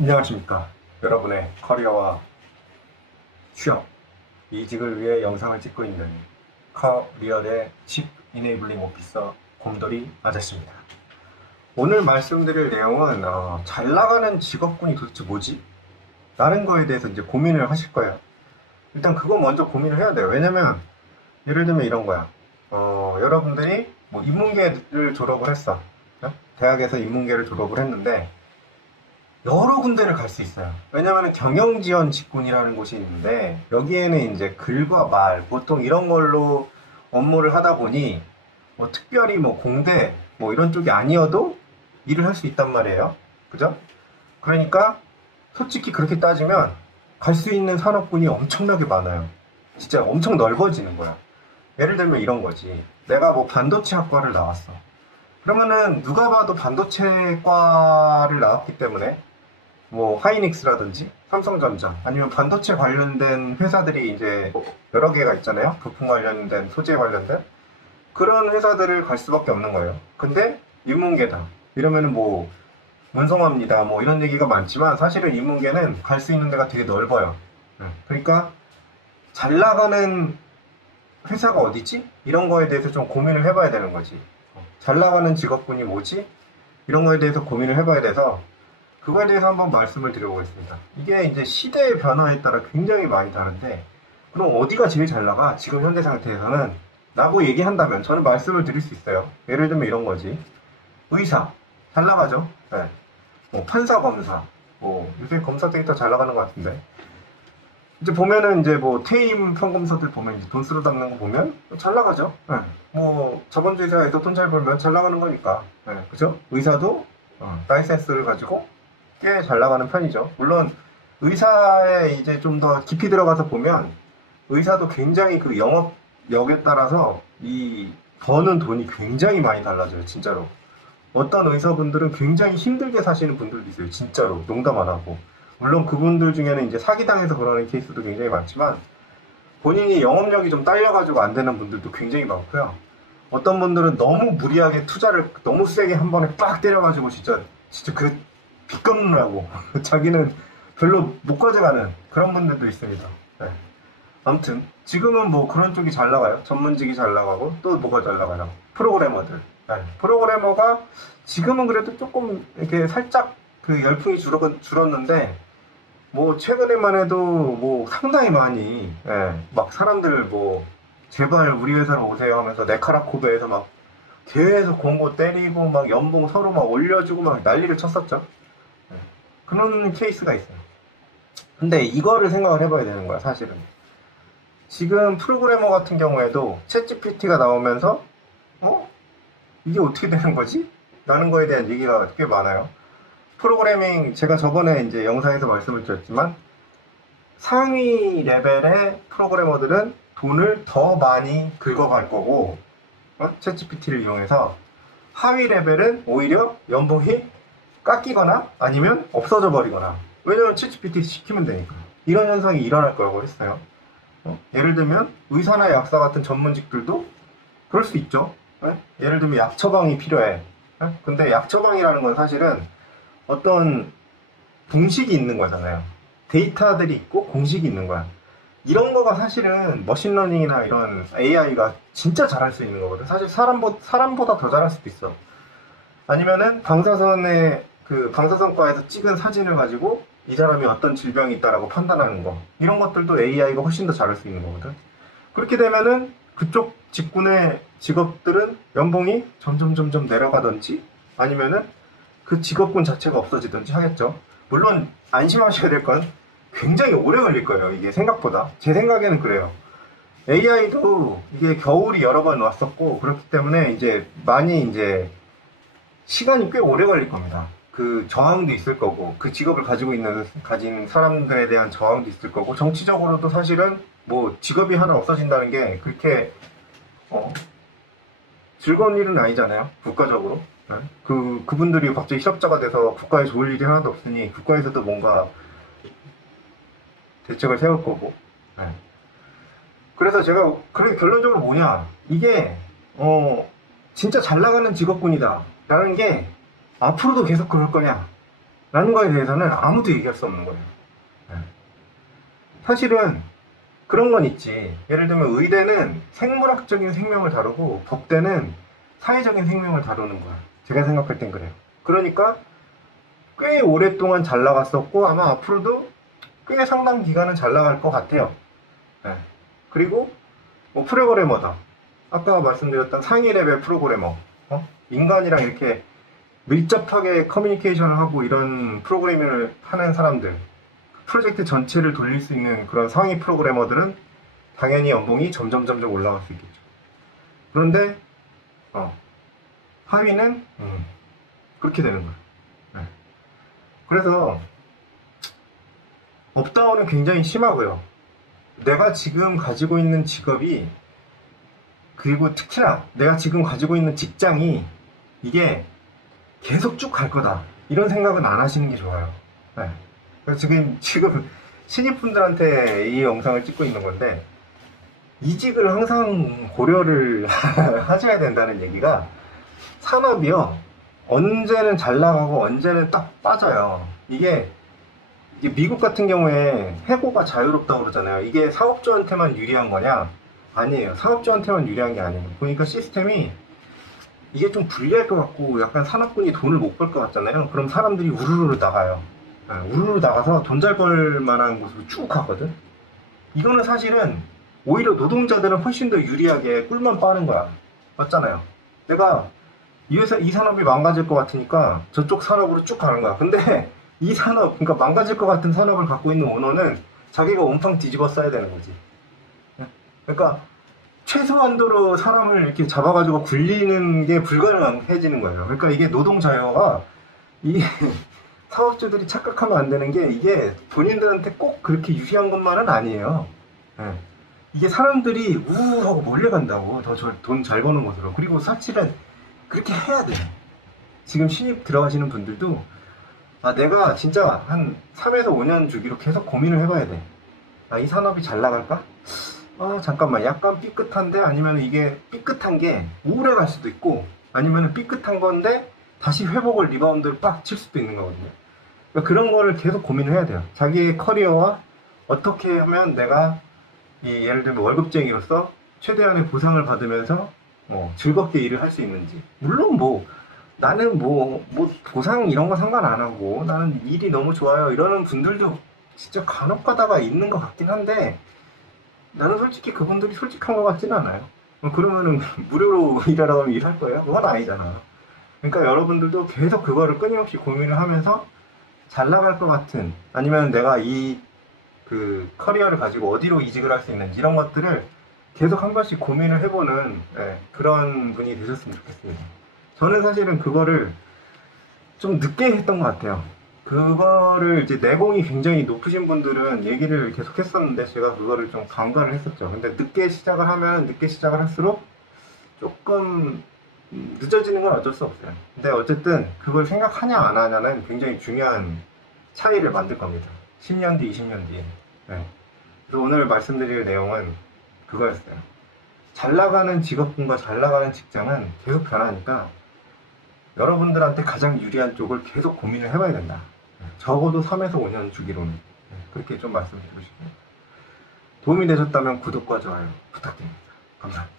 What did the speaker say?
안녕하십니까. 여러분의 커리어와 취업, 이직을 위해 영상을 찍고 있는 커리어의 칩 이네이블링 오피서 곰돌이 아저씨입니다. 오늘 말씀드릴 내용은 잘 나가는 직업군이 도대체 뭐지? 라는 거에 대해서 이제 고민을 하실 거예요. 일단 그거 먼저 고민을 해야 돼요. 왜냐면 예를 들면 이런 거야. 여러분들이 뭐 인문계를 졸업을 했어. 대학에서 인문계를 졸업을 했는데 여러 군데를 갈 수 있어요. 왜냐면 경영지원 직군이라는 곳이 있는데 여기에는 이제 글과 말 보통 이런 걸로 업무를 하다 보니 뭐 특별히 뭐 공대 뭐 이런 쪽이 아니어도 일을 할 수 있단 말이에요. 그죠? 그러니까 솔직히 그렇게 따지면 갈 수 있는 산업군이 엄청나게 많아요. 진짜 엄청 넓어지는 거야. 예를 들면 이런 거지. 내가 뭐 반도체학과를 나왔어. 그러면은 누가 봐도 반도체과를 나왔기 때문에 뭐 하이닉스라든지 삼성전자 아니면 반도체 관련된 회사들이 이제 여러 개가 있잖아요. 부품 관련된 소재 관련된 그런 회사들을 갈 수밖에 없는 거예요. 근데 인문계다 이러면은 뭐 문성화입니다 뭐 이런 얘기가 많지만 사실은 인문계는 갈 수 있는 데가 되게 넓어요. 그러니까 잘 나가는 회사가 어디지? 이런 거에 대해서 좀 고민을 해봐야 되는 거지. 잘 나가는 직업군이 뭐지? 이런 거에 대해서 고민을 해봐야 돼서 그거에 대해서 한번 말씀을 드려보겠습니다. 이게 이제 시대의 변화에 따라 굉장히 많이 다른데 그럼 어디가 제일 잘 나가? 지금 현재 상태에서는 라고 얘기한다면 저는 말씀을 드릴 수 있어요. 예를 들면 이런 거지. 의사 잘 나가죠. 네. 뭐 판사 검사 뭐 요새 검사 데이터 잘 나가는 것 같은데 이제 보면은 이제 뭐 퇴임 평검사들 보면 이제 돈 쓰러 담는 거 보면 잘 나가죠. 네. 뭐 자본주의 사회에서 돈 잘 벌면 잘 나가는 거니까. 네. 그죠? 의사도 라이센스를 가지고 꽤 잘 나가는 편이죠. 물론 의사에 이제 좀 더 깊이 들어가서 보면 의사도 굉장히 그 영업력에 따라서 이 버는 돈이 굉장히 많이 달라져요. 진짜로. 어떤 의사분들은 굉장히 힘들게 사시는 분들도 있어요. 진짜로. 농담 안 하고. 물론 그분들 중에는 이제 사기당해서 그러는 케이스도 굉장히 많지만 본인이 영업력이 좀 딸려가지고 안 되는 분들도 굉장히 많고요. 어떤 분들은 너무 무리하게 투자를 너무 세게 한 번에 빡 때려가지고 진짜 그 빚 갚느라고 자기는 별로 못 가져가는 그런 분들도 있습니다. 네. 아무튼 지금은 뭐 그런 쪽이 잘 나가요. 전문직이 잘 나가고 또 뭐가 잘 나가요? 프로그래머들. 네. 프로그래머가 지금은 그래도 조금 이렇게 살짝 그 열풍이 줄었는데 뭐 최근에만 해도 뭐 상당히 많이 막 사람들 뭐 제발 우리 회사로 오세요 하면서 네카라코베에서 막 계속 공고 때리고 막 연봉 서로 막 올려주고 막 난리를 쳤었죠. 그런 케이스가 있어요. 근데 이거를 생각을 해봐야 되는 거야. 사실은 지금 프로그래머 같은 경우에도 챗GPT가 나오면서 이게 어떻게 되는 거지? 라는 거에 대한 얘기가 꽤 많아요. 프로그래밍 제가 저번에 이제 영상에서 말씀을 드렸지만 상위 레벨의 프로그래머들은 돈을 더 많이 긁어갈 거고 챗GPT를 이용해서 하위 레벨은 오히려 연봉이 깎이거나 아니면 없어져 버리거나 왜냐면 챗GPT 시키면 되니까 이런 현상이 일어날 거라고 했어요. 예를 들면 의사나 약사 같은 전문직들도 그럴 수 있죠. 예를 들면 약 처방이 필요해. 근데 약 처방이라는 건 사실은 어떤 공식이 있는 거잖아요. 데이터들이 있고 공식이 있는 거야. 이런 거가 사실은 머신러닝이나 이런 AI가 진짜 잘할 수 있는 거거든. 사실 사람보다 더 잘할 수도 있어. 아니면은 방사선과에서 찍은 사진을 가지고 이 사람이 어떤 질병이 있다라고 판단하는 거. 이런 것들도 AI가 훨씬 더 잘할 수 있는 거거든. 그렇게 되면은 그쪽 직군의 직업들은 연봉이 점점 내려가든지 아니면은 그 직업군 자체가 없어지든지 하겠죠. 물론 안심하셔야 될 건 굉장히 오래 걸릴 거예요. 이게 생각보다. 제 생각에는 그래요. AI도 이게 겨울이 여러 번 왔었고 그렇기 때문에 이제 많이 이제 시간이 꽤 오래 걸릴 겁니다. 그 저항도 있을 거고 그 직업을 가진 사람들에 대한 저항도 있을 거고 정치적으로도 사실은 뭐 직업이 하나 없어진다는 게 그렇게 즐거운 일은 아니잖아요. 국가적으로. 그분들이 갑자기 실업자가 돼서 국가에 좋을 일이 하나도 없으니 국가에서도 뭔가 대책을 세울 거고. 그래서 제가 결론적으로 뭐냐 이게 진짜 잘 나가는 직업군이다 라는 게 앞으로도 계속 그럴 거냐 라는 거에 대해서는 아무도 얘기할 수 없는 거예요. 네. 사실은 그런 건 있지. 예를 들면 의대는 생물학적인 생명을 다루고 법대는 사회적인 생명을 다루는 거야. 제가 생각할 땐 그래요. 그러니까 꽤 오랫동안 잘 나갔었고 아마 앞으로도 꽤 상당 기간은 잘 나갈 것 같아요. 네. 그리고 뭐 프로그래머다. 아까 말씀드렸던 상위 레벨 프로그래머. 인간이랑 이렇게 밀접하게 커뮤니케이션을 하고 이런 프로그래밍을 하는 사람들, 프로젝트 전체를 돌릴 수 있는 그런 상위 프로그래머들은 당연히 연봉이 점점 올라갈 수 있겠죠. 그런데 하위는 그렇게 되는 거예요. 네. 그래서 업다운은 굉장히 심하고요. 내가 지금 가지고 있는 직업이, 그리고 특히나 내가 지금 가지고 있는 직장이 이게 계속 쭉 갈 거다, 이런 생각은 안 하시는 게 좋아요. 네. 그래서 지금 신입분들한테 이 영상을 찍고 있는 건데, 이직을 항상 고려를 하셔야 된다는 얘기가, 산업이요 언제는 잘 나가고 언제는 딱 빠져요. 이게 미국 같은 경우에 해고가 자유롭다고 그러잖아요. 이게 사업주한테만 유리한 거냐? 아니에요. 사업주한테만 유리한 게 아니에요. 보니까 시스템이 이게 좀 불리할 것 같고 약간 산업군이 돈을 못 벌 것 같잖아요. 그럼 사람들이 우르르 나가요. 우르르 나가서 돈 잘 벌 만한 곳으로 쭉 가거든. 이거는 사실은 오히려 노동자들은 훨씬 더 유리하게 꿀만 빠는 거야. 맞잖아요. 내가 이 산업이 망가질 것 같으니까 저쪽 산업으로 쭉 가는 거야. 근데 이 산업, 그러니까 망가질 것 같은 산업을 갖고 있는 오너는 자기가 온팡 뒤집어 써야 되는 거지. 그러니까 최소한도로 사람을 이렇게 잡아가지고 굴리는 게 불가능해지는 거예요. 그러니까 이게 노동 자유가, 이 사업주들이 착각하면 안 되는 게, 이게 본인들한테 꼭 그렇게 유리한 것만은 아니에요. 이게 사람들이 우하고 몰려간다고, 더 돈 잘 버는 곳으로. 그리고 사실은 그렇게 해야 돼요. 지금 신입 들어가시는 분들도 내가 진짜 한 3에서 5년 주기로 계속 고민을 해봐야 돼. 이 산업이 잘 나갈까? 잠깐만, 약간 삐끗한데? 아니면 이게 삐끗한 게 오래 갈 수도 있고, 아니면 삐끗한 건데 다시 회복을, 리바운드를 빡 칠 수도 있는 거거든요. 그러니까 그런 거를 계속 고민을 해야 돼요. 자기의 커리어와 어떻게 하면 내가 예를 들면 월급쟁이로서 최대한의 보상을 받으면서 즐겁게 일을 할 수 있는지. 물론 나는 보상 이런 거 상관 안 하고 나는 일이 너무 좋아요 이러는 분들도 진짜 간혹 가다가 있는 것 같긴 한데, 나는 솔직히 그분들이 솔직한 것 같지는 않아요. 그러면은 무료로 일하라고 하면 일할 거예요? 그건 아니잖아. 그러니까 여러분들도 계속 그거를 끊임없이 고민을 하면서 잘 나갈 것 같은, 아니면 내가 그 커리어를 가지고 어디로 이직을 할 수 있는지, 이런 것들을 계속 한 번씩 고민을 해보는 그런 분이 되셨으면 좋겠습니다. 저는 사실은 그거를 좀 늦게 했던 것 같아요. 그거를 이제 내공이 굉장히 높으신 분들은 얘기를 계속 했었는데, 제가 그거를 좀 간과를 했었죠. 근데 늦게 시작을 하면 늦게 시작을 할수록 조금 늦어지는 건 어쩔 수 없어요. 근데 어쨌든 그걸 생각하냐 안 하냐는 굉장히 중요한 차이를 만들 겁니다. 10년 뒤, 20년 뒤에. 그래서 오늘 말씀드릴 내용은 그거였어요. 잘 나가는 직업군과 잘 나가는 직장은 계속 변하니까 여러분들한테 가장 유리한 쪽을 계속 고민을 해봐야 된다. 적어도 3에서 5년 주기로는. 그렇게 좀 말씀드리고 싶습니다. 도움이 되셨다면 구독과 좋아요 부탁드립니다. 감사합니다.